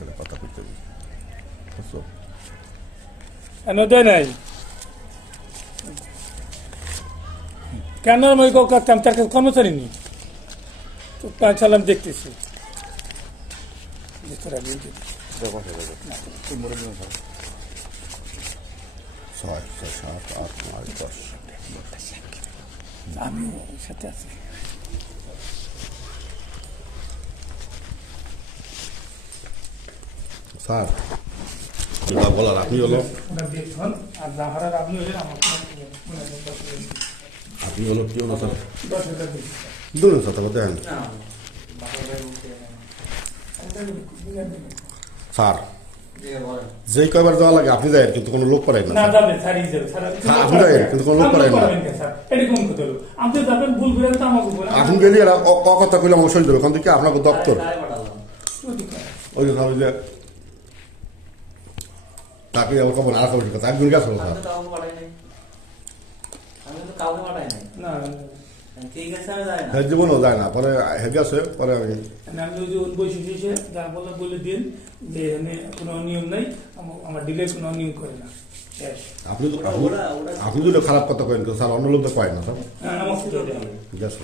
সাথে কথা কইতে বুঝছো এনে দেয় নাই কেন আমি করতাম তার কাছে কর্মচারী নি তো চালাম দেখতেছি ছয় সাত আট নয় 10 আমি সাথে আছি স্যার যেটা বলার আপনি হলো আপনি হলো কি হলো স্যার দুটো সাথে দেন স্যার যেই কয়বার যাওয়া লাগে আপনি যায় কিন্তু কোনো লোক পারেন না আপনি যায় কিন্তু কোনো লোক পারেন না আপনি গেলে কথা কইলে আমার সই দেবে ওখান থেকে আপনাকে দপ্তর ওই যে তাকে আমার খবর আর খবর কথা একদিন গেছিল স্যার হ্যাঁ জীবনও যায় না পরে হেগে আছে পরে আমি কোনো নিয়ম নাই আমার ডিলে কোনো নিয়ম করে না আপনি যদি খারাপ কথা কেন স্যার অন্য লোক তো কয় না স্যার গ্যাস